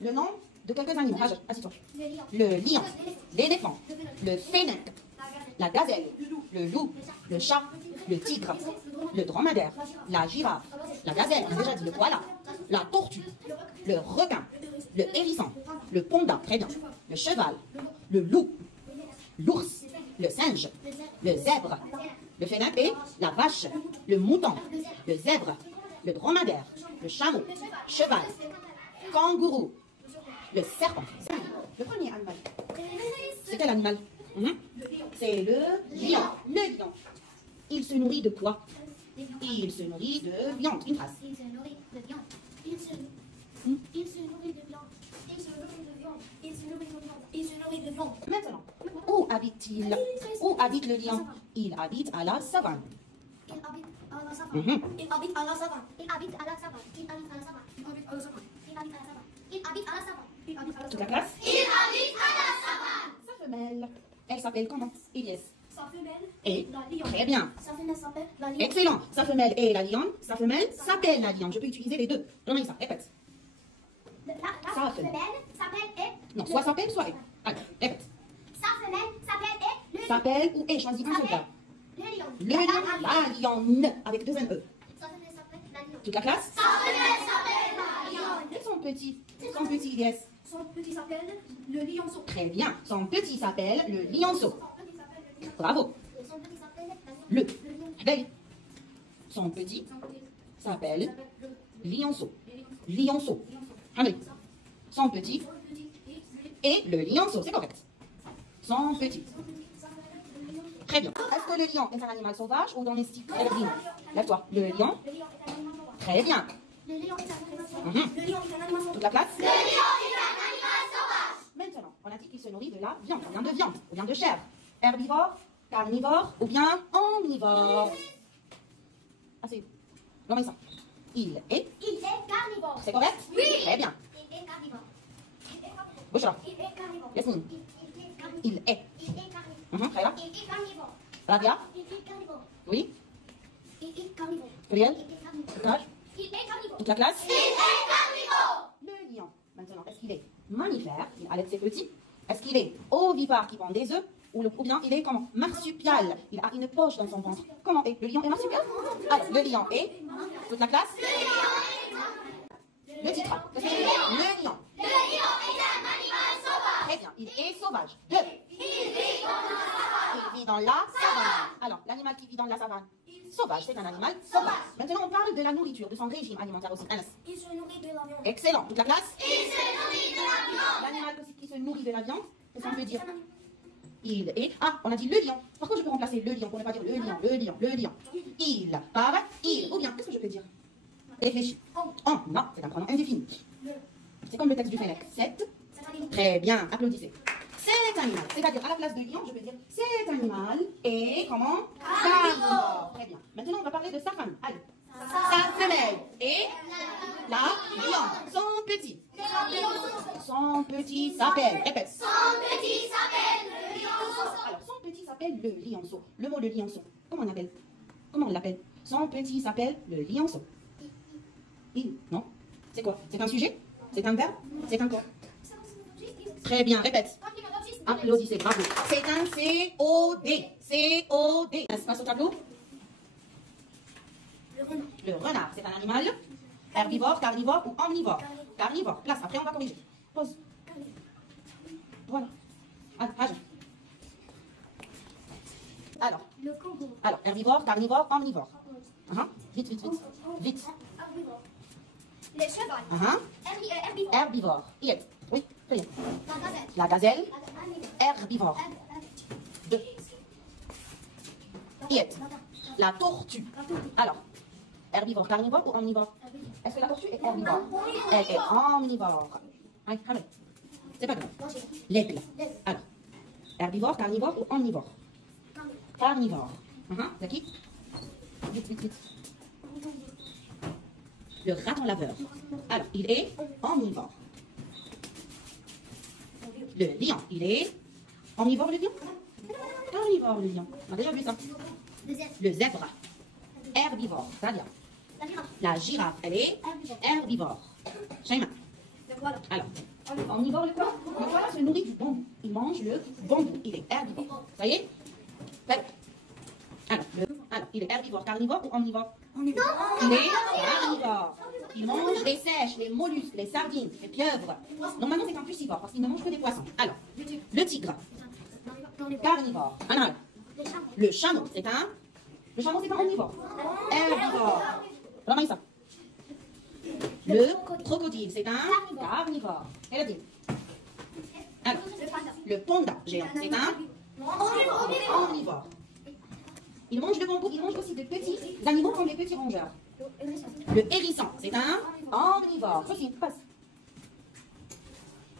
Le nom de quelques animaux. Assis-toi. Le lion. L'éléphant, le fennec, la gazelle, le loup, le chat, le tigre, le dromadaire, la girafe, la gazelle, on a déjà dit, le koala, la tortue, le requin, le hérisson, le panda, très bien, le cheval, le loup, l'ours, le singe, le zèbre, le fennec et la vache, le mouton, le zèbre, le dromadaire, le chameau, cheval, kangourou, le serpent. Le premier animal. C'est quel animal? C'est le lion. Le lion. Il se nourrit de quoi? Il se nourrit de viande. Une phrase. Il se nourrit de viande. Il se nourrit de viande. Il se nourrit de viande. Il se nourrit de viande. Il se nourrit de viande. Maintenant, où habite-t-il? Où habite le lion? Il habite à la savane. Il habite à la savane. Il habite à la savane. Il habite à la savane. Il habite à la savane. Il habite à la savane. Il habite à la savane. Il habite à la savane. Il habite à la savane. Toute la classe? Il habite à la savane. Sa femelle. Elle s'appelle comment? Elias. Sa femelle Et la lionne. très bien. Sa femelle s'appelle la lionne. Excellent. Sa femelle est la lionne. Sa femelle s'appelle la lionne. Je peux utiliser les deux. Donne-moi ça. Répète. Sa femelle s'appelle et. Non, soit s'appelle, soit est. Allez, répète. Sa femelle s'appelle et. Le S'appelle ou est. Choisis un seul verbe. Le lion. Le lion. La lionne. Avec deux N-E. Sa femelle s'appelle la lionne. Toute la classe? Sa femelle s'appelle la lionne. Et son petit? Son petit Elias. Son petit s'appelle le lionceau. Très bien. Son petit s'appelle le lionceau. Son petit s'appelle le lionceau. Bravo. Et son petit s'appelle la Le. lionne. Le lion. Réveille. Son petit Son petit s'appelle le lionceau. lionceau. Lionceau. Allez. Son petit Son petit et le lionceau. C'est correct. Son petit. s'appelle le lionceau. Très bien. Est-ce que le lion est un animal sauvage ou domestique? Lève-toi. Le lion. Le lion est un animal sauvage. Très bien. Le lion est un animal sauvage. Le lion est un animal sauvage. Toute la classe? Le lion est un animal sauvage. Maintenant, on a dit qu'il se nourrit de la viande. On vient de viande, ou bien de chair. Herbivore, carnivore ou bien omnivore. Assez. Non, ça. Il est. Il est carnivore. C'est correct? Oui. Très bien. Il est carnivore. Il est carnivore. Bouche-la. Il est carnivore. Yasmine. Il est carnivore. Il est. Il est carnivore. Très bien. Il est carnivore. Rabia. Il est carnivore. Oui. Il est carnivore. Gabriel. Il est carnivore. Courage. Il est carnivore. Toute la classe? Il est carnivore. Le lion. Maintenant, est-ce qu'il est mammifère? Il allait ses petits. Est-ce qu'il est ovipare qui pond des œufs? Ou bien il est comment? Marsupial. Il a une poche dans son ventre. Comment est? Le lion est marsupial? Alors, le lion est? Toute la classe? Le titre. Le lion. Le lion est un animal sauvage. Très bien. Il est sauvage. Deux. Il vit dans la savane. Alors, l'animal qui vit dans la savane? Sauvage, c'est un animal sauvage. Maintenant, on parle de la nourriture, de son régime alimentaire aussi. Anas. Il se nourrit de la viande. Excellent. Toute la classe? Il se nourrit de la viande. L'animal aussi qui se nourrit de la viande, qu'est-ce qu'on peut dire? Il est... Ah, on a dit le lion. Par contre, je peux remplacer le lion pour ne pas dire le lion, le lion, le lion. Il par il. Ou bien, qu'est-ce que je peux dire? Réfléchis. Oh, non, c'est un pronom indéfini. C'est comme le texte du Fennec. C'est... Très bien, applaudissez. Cet animal, c'est-à-dire à la place de lion, je peux dire cet animal est comment? Carnivore. Très bien. Maintenant, on va parler de sa femme. Allez. Sa femelle et la viande. Son petit. Son petit s'appelle. Répète. Son petit s'appelle le lionceau. Alors, son petit s'appelle le lionceau. Le mot le lionceau, comment on appelle? Comment on l'appelle? Son petit s'appelle le lionceau. Il, non? C'est quoi? C'est un sujet? C'est un verbe? C'est un quoi? Très bien, répète. Applaudissez, bravo. C'est un C-O-D. C-O-D. Passe au tableau. Le renard, c'est un animal herbivore, carnivore ou omnivore? Carnivore. Place, après on va corriger. Pause. Voilà. Alors, Le kangourou. alors, herbivore, carnivore, omnivore. Vite, vite, vite. Vite. Herbivore. Le cheval. Herbivore. Herbivore. Yet. Oui, très bien. La gazelle. La gazelle, herbivore. 2. Yet. La tortue. Alors, herbivore, carnivore ou omnivore? Est-ce que la tortue est herbivore? Elle est omnivore. C'est pas grave. L'aigle. Alors, herbivore, carnivore ou omnivore? Carnivore. Zaki? Vite, vite, vite. Le raton laveur. Alors, il est omnivore. Le lion, il est omnivore le lion? Carnivore le lion. On a déjà vu ça. Le zèbre. Herbivore. C'est-à-dire, la girafe, elle est herbivore. Shaima. Voilà. Alors, Omnivore, le quoi? Le koala se nourrit du bambou. Il mange le bambou. Il est herbivore. Ça y est? Alors, il est herbivore, carnivore ou omnivore? Il est carnivore. Il mange les sèches, les mollusques, les sardines, les pieuvres. Normalement, c'est un crucivore parce qu'il ne mange que des poissons. Alors, le tigre, carnivore. Alors, le chameau, c'est un omnivore. Herbivore. Alors, Maïssa. Le crocodile, c'est un carnivore. Elle a dit. Alors, le panda géant, c'est un omnivore. Il mange le bambou, il mange aussi de petits animaux comme les petits rongeurs. Le hérisson, c'est un omnivore. Ceci, passe.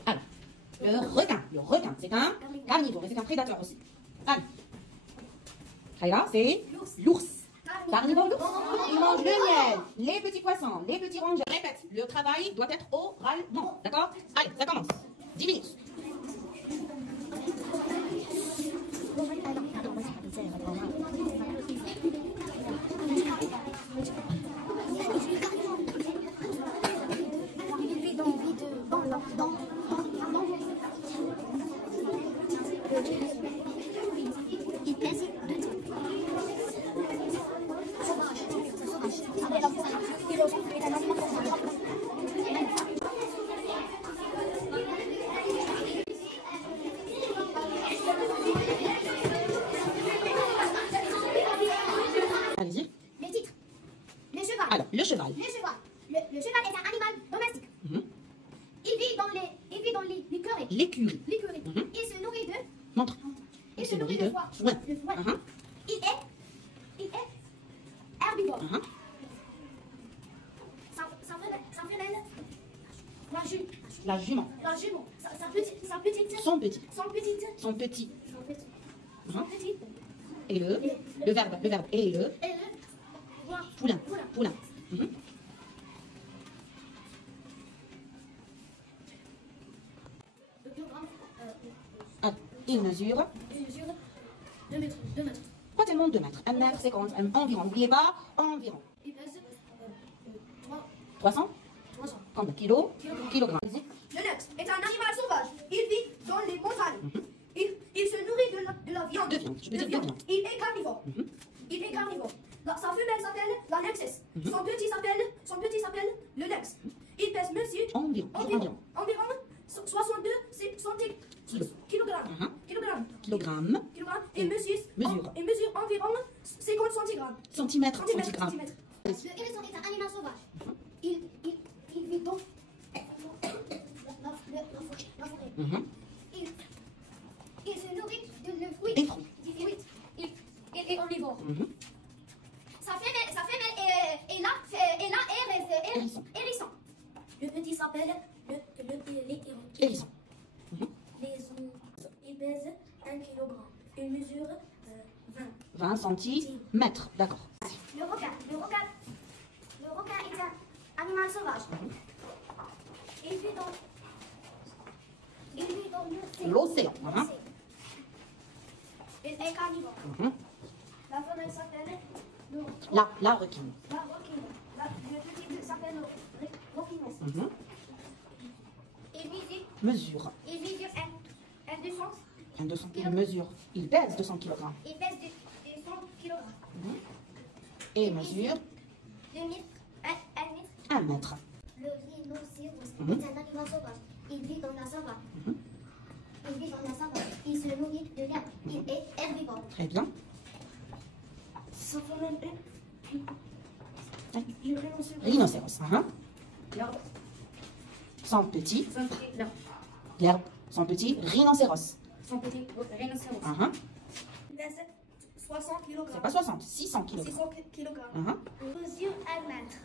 Alors, le requin, c'est un carnivore et c'est un prédateur aussi. Allez. Khaïra, c'est l'ours. Carnivore, l'ours. Il mange le miel, les petits poissons, les petits rongeurs. Répète, le travail doit être oralement. D'accord? Allez, ça commence. 10 minutes. Il pèse 2 tonnes. Allez-y. Les titres. Le cheval. Alors, le cheval. Le cheval. Le cheval est un animal domestique. Il vit dans l'écurie. L'écurie. Il se nourrit de. Montre. Il se nourrit de foie. foin. Le foie. Il est herbivore. Sa femelle, La jument. Son petit. Et le verbe. Et le poulain. Ah, il mesure. 2 mètres. Pas tellement 2 mètres. 1 mètre 50. Environ. N'oubliez pas, environ. Il pèse 300. Combien? Kilogrammes. Le lynx est un animal sauvage. Il vit dans les montagnes. Il se nourrit de la viande. De viande. Je peux dire de viande. Il est carnivore. Sa femelle s'appelle la lynxès. Son petit s'appelle le lynx. Il pèse Environ. 62 kilogrammes. Et mesure environ 50 Centimètres. Le hérisson est un animal sauvage. Il vit dans la forêt. Il se nourrit de fruits. Des fruits. Il est omnivore. Sa femelle est hérisson. Le petit s'appelle les Hérisson. Il pèse 1 kg. Il mesure 20 centimètres. D'accord. Le requin est un animal sauvage. Il vit dans L'océan. Il est carnivore. La femelle s'appelle La requine. la requine. Le petit s'appelle le requinesse. Il Mesure. mesure 1 200. Il mesure. Il pèse 200 kg. Il pèse 200 kg. Et mesure 2 mètres. 1 mètre. Le rhinocéros est un animal sauvage. Il vit dans la savane. Il se nourrit de l'herbe. Il est herbivore. Très bien. Sa femelle est le rhinocéros. Rhinocéros. Son petit. L'herbe. Son petit rhinocéros. Son petit rhinocéros. Il pèse 60 kg. C'est pas 60, 600 kg. 600 kg. Uh-huh. Il mesure 1 mètre.